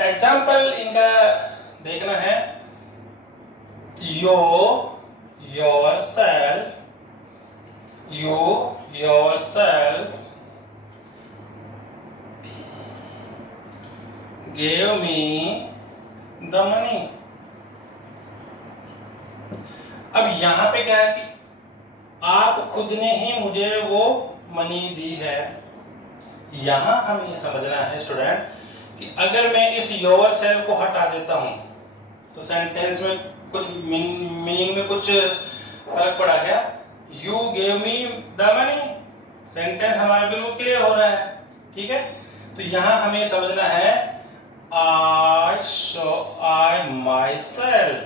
एग्जाम्पल इनका देखना है। yourself, gave me the money। अब यहां पे क्या है कि आप खुद ने ही मुझे वो मनी दी है। यहां हमें ये समझना है स्टूडेंट कि अगर मैं इस योरसेल्फ को हटा देता हूं तो सेंटेंस में कुछ मीनिंग में कुछ फर्क पड़ा क्या। You gave me the money, sentence हमारा बिल्कुल क्लियर हो रहा है। ठीक है, तो यहां हमें समझना है I myself,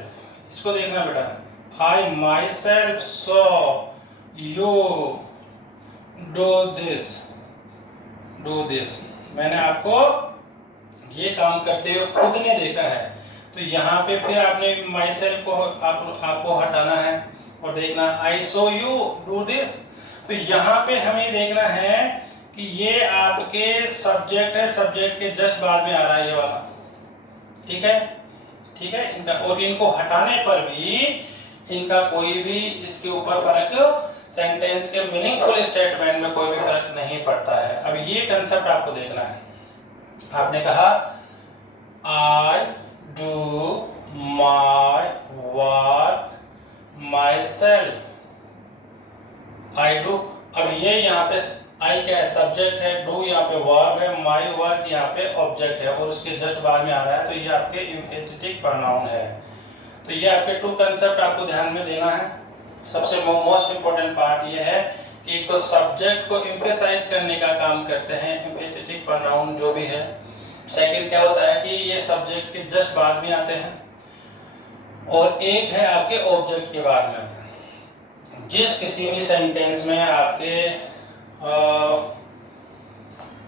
इसको देखना बेटा। I myself saw you do this। मैंने आपको ये काम करते हुए खुद ने देखा है। तो यहाँ पे फिर आपने myself को आपको हटाना है और देखना I saw you do this। तो यहाँ पे हमें देखना है कि ये आपके सब्जेक्ट है, सब्जेक्ट के जस्ट बाद में आ रहा है ये वाला। ठीक है इनका, और इनको हटाने पर भी इनका कोई भी इसके ऊपर फर्क, सेंटेंस के मीनिंगफुल स्टेटमेंट में कोई भी फर्क नहीं पड़ता है। अब ये कंसेप्ट आपको देखना है। आपने कहा I do my work myself, I do। अब ये यहाँ पे I क्या है, सब्जेक्ट है, do यहाँ पे वर्ब है, my work यहाँ पे ऑब्जेक्ट है और उसके जस्ट बाद में आ रहा है तो ये आपके एम्फेटिक प्रोनाउन है। तो ये आपके टू कंसेप्ट आपको ध्यान में देना है। सबसे मोस्ट इंपोर्टेंट पार्ट ये है कि एक तो सब्जेक्ट को एम्फेसाइज करने का काम करते हैं एम्फेटिक प्रोनाउन जो भी है। सेकंड क्या होता है कि ये सब्जेक्ट के जस्ट बाद में आते हैं और एक है आपके ऑब्जेक्ट के बाद में आते हैं। जिस किसी भी सेंटेंस में आपके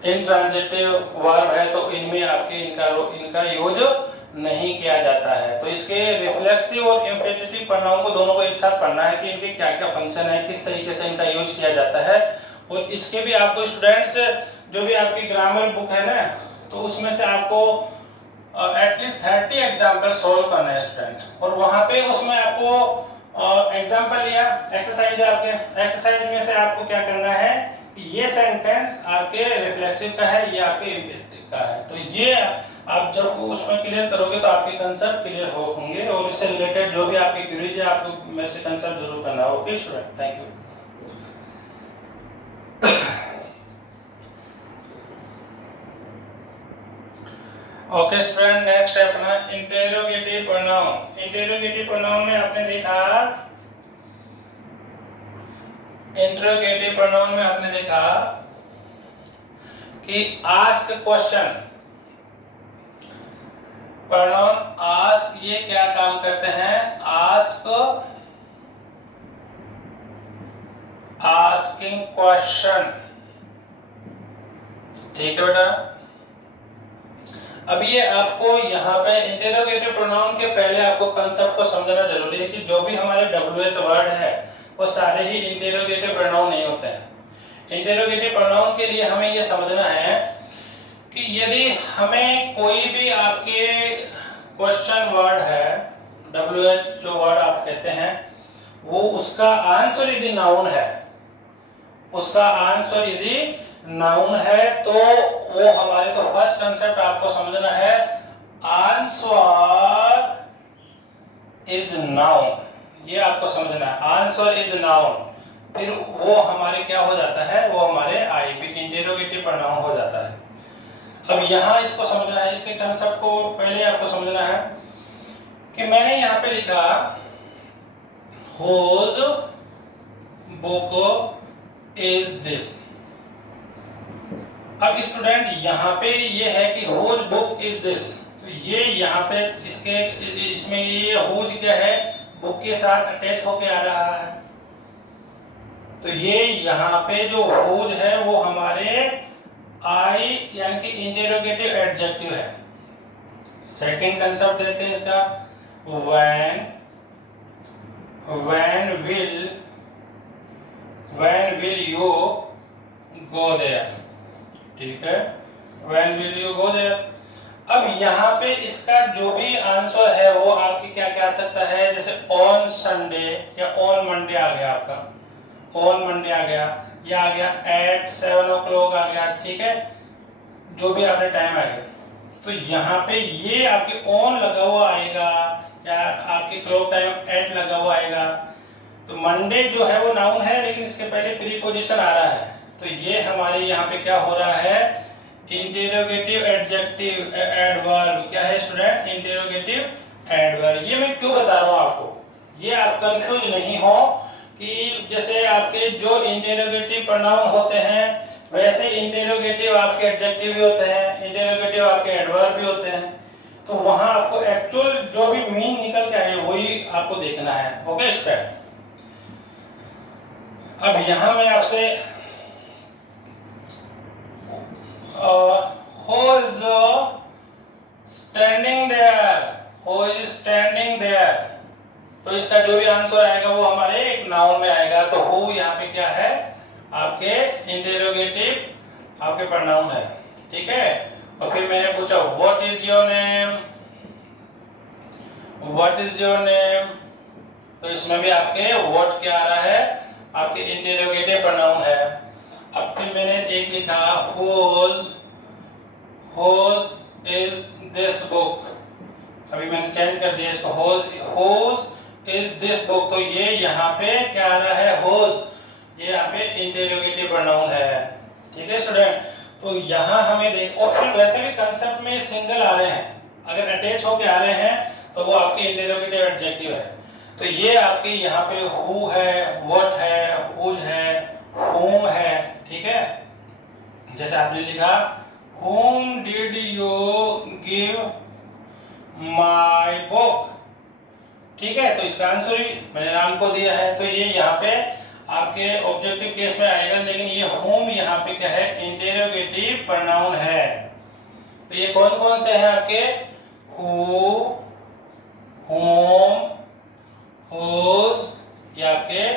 इंट्रांजिटिव वर्ब है तो इनमें आपके इनका यूज नहीं किया जाता है। तो इसके रिफ्लेक्सिव और एम्फेटिक प्रोनाउन को दोनों को एक साथ पढ़ना है कि इनके क्या क्या फंक्शन है, किस तरीके से इनका यूज किया जाता है। और इसके भी आपको स्टूडेंट्स जो भी आपकी ग्रामर बुक है ना, तो उसमें से आपको एटलीस्ट 30 एग्जाम्पल सोल्व करना है स्टूडेंट। और वहां पे उसमें आपको एग्जाम्पल लिया, एक्सरसाइज आपके एक्सरसाइज में से आपको क्या करना है कि ये सेंटेंस आपके रिफ्लेक्सिव का है, ये आपके एम्फेटिक का है। तो ये आप जब उसमें क्लियर करोगे तो आपके कंसेप्ट क्लियर होंगे और इससे रिलेटेड जो भी आपकी क्वेरीज है आपको मेरे से कंसेप्ट जरूर करना है। Okay student, thank you. Okay student, next है अपना इंटेरोगेटिव प्रोनाउन। इंटेरोगेटिव प्रोनाउन में आपने देखा, इंटेरोगेटिव प्रोनाउन में आपने देखा कि आस्क क्वेश्चन, प्रोनाउन आस्क ये क्या काम करते हैं, आस्किंग क्वेश्चन। ठीक है बेटा। अब ये आपको यहाँ पे इंटेरोगेटिव प्रोनाउन के पहले आपको कंसेप्ट को समझना जरूरी है कि जो भी हमारे WH वर्ड है वो सारे ही इंटेरोगेटिव प्रोनाउन नहीं होते हैं। इंटेरोगेटिव प्रोनाउन के लिए हमें ये समझना है कि यदि हमें कोई भी आपके क्वेश्चन वर्ड है, WH जो वर्ड आप कहते हैं, वो उसका आंसर यदि नाउन है, उसका आंसर यदि नाउन है तो वो हमारे, तो फर्स्ट कंसेप्ट आपको समझना है आंसर इज नाउन। ये आपको समझना है, आंसर इज नाउन। फिर वो हमारे क्या हो जाता है, वो हमारे आईपी इंटेरोगेटिव प्रोनाउन हो जाता है। अब यहाँ इसको समझना है, इसके कंसेप्ट को पहले आपको समझना है कि मैंने यहाँ पे लिखा whose book is this। अब स्टूडेंट यहाँ पे ये है कि whose book is this, तो ये यहाँ पे इसमें ये whose क्या है, बुक के साथ अटैच होके आ रहा है। तो ये यहाँ पे जो whose है वो हमारे आई यानी कि इंटेरोगेटिव एडजेक्टिव है। सेकंड कंसेप्ट देते हैं इसका, when will you go there, ठीक है, when will you go there। अब यहाँ पे इसका जो भी आंसर है वो आपकी क्या क्या आ सकता है, जैसे ऑन संडे या ऑन मंडे आ गया, आपका ऑन मंडे आ गया, या आ गया एट 7 o'clock आ गया, ठीक है, जो भी आपने टाइम आ गया। तो यहाँ पे ये आपके ऑन लगा हुआ आएगा या आपके क्लॉक टाइम एट लगा हुआ आएगा। तो मंडे जो है वो नाउन है लेकिन इसके पहले प्रीपोजिशन आ रहा है, तो ये हमारे यहाँ पे क्या हो रहा है, इंटेरोगेटिव एडजेक्टिव एडवर्ब। क्या है स्टूडेंट, इंटेरोगेटिव एडवर्ब। ये मैं क्यों बता रहा हूँ आपको, ये आप कंफ्यूज नहीं हो कि जैसे आपके जो इंटेरोगेटिव प्रोनाउन होते हैं वैसे इंटेरोगेटिव आपके एडजेक्टिव भी होते हैं, इंटेरोगेटिव आपके एडवर्ब भी होते हैं। तो वहां आपको एक्चुअल जो भी मीन निकल के आए वही आपको देखना है। ओके स्टूडेंट, अब यहां मैं आपसे who is standing there, who is standing there, तो इसका जो भी आंसर आएगा वो हमारे एक नाउन में आएगा। तो हु यहाँ पे क्या है, आपके इंटेरोगेटिव आपके प्रोनाउन है, ठीक है। और फिर मैंने पूछा what is your name, what is your name, तो इसमें भी आपके व्हाट क्या आ रहा है, आपके इंटेरोगेटिव प्रोनाउन है। अब फिर मैंने एक लिखा whose is this book, अभी मैंने चेंज कर दिया इसको, whose is this book, तो ये यहाँ पे क्या आ रहा है, whose, ये यहाँ पे इंटेरोगेटिव प्रोनाउन है, ठीक है स्टूडेंट। तो यहाँ हमें देख, और फिर वैसे भी कंसेप्ट में सिंगल आ रहे हैं, अगर अटैच होके आ रहे हैं तो वो आपके इंटेरोगेटिव एडजेक्टिव है। तो ये आपके यहाँ पे हु है, व्हाट है, हुज है, whom है, ठीक है। जैसे आपने लिखा whom did you give my book, ठीक है, तो इसका आंसर ही मैंने नाम को दिया है, तो ये यहाँ पे आपके ऑब्जेक्टिव केस में आएगा। लेकिन ये whom यहाँ पे क्या है, इंटेरोगेटिव प्रोनाउन है। तो ये कौन कौन से हैं आपके, who, whom, whose, ये आपके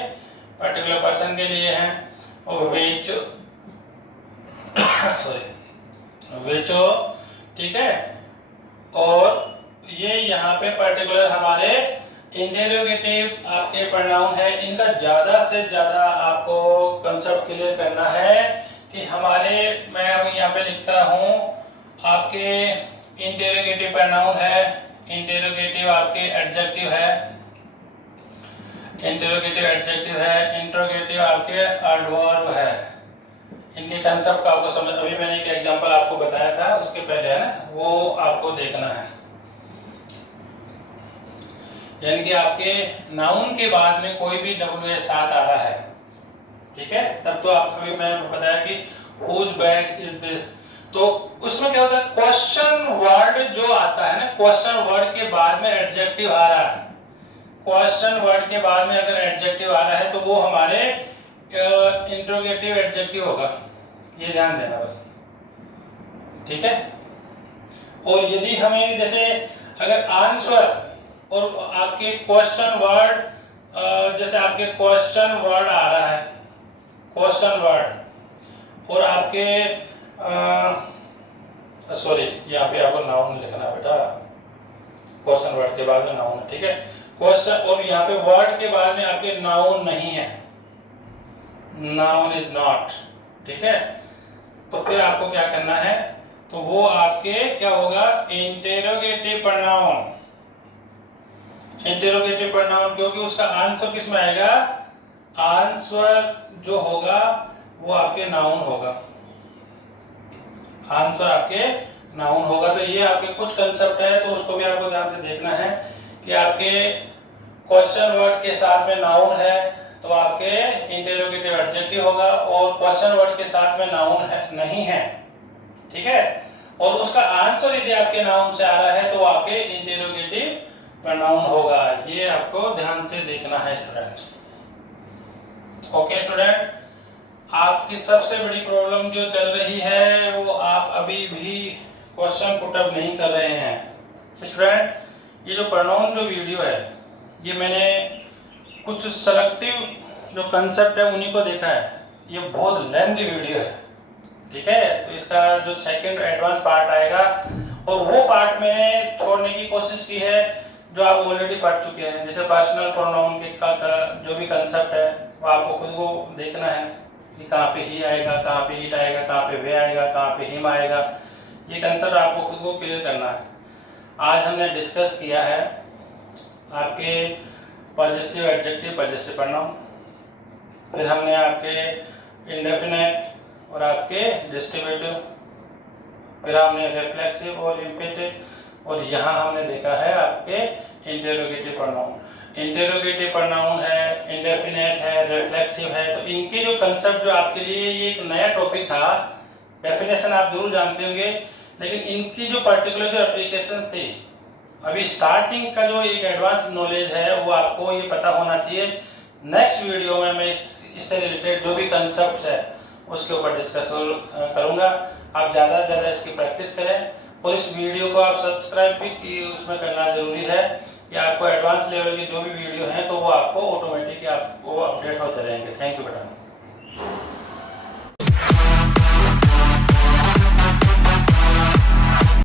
पर्टिकुलर पर्सन के लिए हैं, और which which, ठीक है। और ये यहाँ पे पर्टिकुलर हमारे इंटेरोगेटिव आपके प्रोनाउन है। इनका ज्यादा से ज्यादा आपको कंसेप्ट क्लियर करना है कि हमारे, मैं अब यहाँ पे लिखता हूँ आपके इंटेरोगेटिव प्रोनाउन है, इंटेरोगेटिव आपके एडजेक्टिव है, इंटेरोगेटिव एडजेक्टिव है, इंट्रोगेटिव आपके एडवर्ब है। इनके कंसेप्ट का आपको समझ, अभी मैंने एक एग्जांपल आपको बताया था उसके पहले है ना, वो आपको देखना है। यानी कि आपके नाउन के बाद में कोई भी WH साथ आ रहा है, ठीक है, तब तो आपको भी मैंने बताया कि whose bag is this, तो उसमें क्या होता है, क्वेश्चन वर्ड जो आता है ना, क्वेश्चन वर्ड के बाद में एडजेक्टिव आ रहा है, क्वेश्चन वर्ड के बाद में अगर एडजेक्टिव आ रहा है तो वो हमारे इंट्रोगेटिव एडजेक्टिव होगा, ये ध्यान देना बस, ठीक है। और यदि हमें जैसे अगर आंसर और आपके क्वेश्चन वर्ड, जैसे आपके क्वेश्चन वर्ड आ रहा है, क्वेश्चन वर्ड, और आपके सॉरी यहाँ पे आपको नाउन लिखना बेटा, क्वेश्चन वर्ड के बाद में नाउन है, ठीक है, क्वेश्चन, और यहाँ पे वर्ड के बाद में आपके नाउन नहीं है, नाउन इज नॉट, ठीक है। तो फिर आपको क्या करना है, तो वो आपके क्या होगा, इंटेरोगेटिव प्रोनाउन, इंटेरोगेटिव प्रोनाउन, क्योंकि उसका आंसर किस में आएगा, आंसर जो होगा वो आपके नाउन होगा, आंसर आपके नाउन होगा। तो ये आपके कुछ कंसेप्ट है, तो उसको भी आपको ध्यान से देखना है कि आपके क्वेश्चन वर्ड के साथ में नाउन है तो आपके इंटेरोगेटिव एडजेक्टिव होगा, और क्वेश्चन वर्ड के साथ में नाउन है नहीं है, ठीक है, और उसका आंसर यदि आपके नाउन से आ रहा है तो आपके इंटेरोगेटिव प्रोनाउन होगा। ये आपको ध्यान से देखना है स्टूडेंट। ओके स्टूडेंट, आपकी सबसे बड़ी प्रॉब्लम जो चल रही है वो आप अभी भी क्वेश्चन पुट अप नहीं कर रहे हैं। स्टूडेंट, ये जो प्रोनाउन जो वीडियो है ये मैंने कुछ सेलेक्टिव जो कंसेप्ट है उन्हीं को देखा है। ये बहुत लेंथी वीडियो है, ठीक है, तो इसका जो सेकंड एडवांस पार्ट आएगा और वो पार्ट मैंने छोड़ने की कोशिश की है जो आप ऑलरेडी पढ़ चुके हैं। जैसे पर्सनल प्रोनाउन के का जो भी कंसेप्ट है वो आपको खुद को देखना है कि कहाँ पे ही आएगा, कहाँ पे इट आएगा, कहाँ पे वे आएगा, कहाँ पे हिम आएगा। ये कंसेप्ट आपको खुद को क्लियर करना है। आज हमने डिस्कस किया है आपके पॉजेसिव एडजेक्टिव पॉजेसिव प्रोनाउन, फिर हमने आपके इंडेफिनेट और आपके डिस्ट्रीब्यूटिव, फिर हमने रिफ्लेक्सिव और इम्पेटिव, और यहाँ हमने देखा है आपके इंटेरोगेटिव प्रोनाउन। इंटेरोगेटिव प्रोनाउन है, इंडेफिनेट है, रिफ्लेक्सिव है, तो इनके जो कंसेप्ट जो आपके लिए ये एक नया टॉपिक था। डेफिनेशन आप जरूर जानते होंगे, लेकिन इनकी जो पर्टिकुलर जो एप्लीकेशंस थी, अभी स्टार्टिंग का जो एक एडवांस नॉलेज है वो आपको ये पता होना चाहिए। नेक्स्ट वीडियो में मैं इससे रिलेटेड जो भी कंसेप्ट है उसके ऊपर डिस्कस करूंगा। आप ज़्यादा से ज़्यादा इसकी प्रैक्टिस करें, और इस वीडियो को आप सब्सक्राइब भी उसमें करना जरूरी है कि आपको एडवांस लेवल की जो भी वीडियो हैं तो वो आपको ऑटोमेटिक आपको अपडेट होते रहेंगे। थैंक यू बेटा।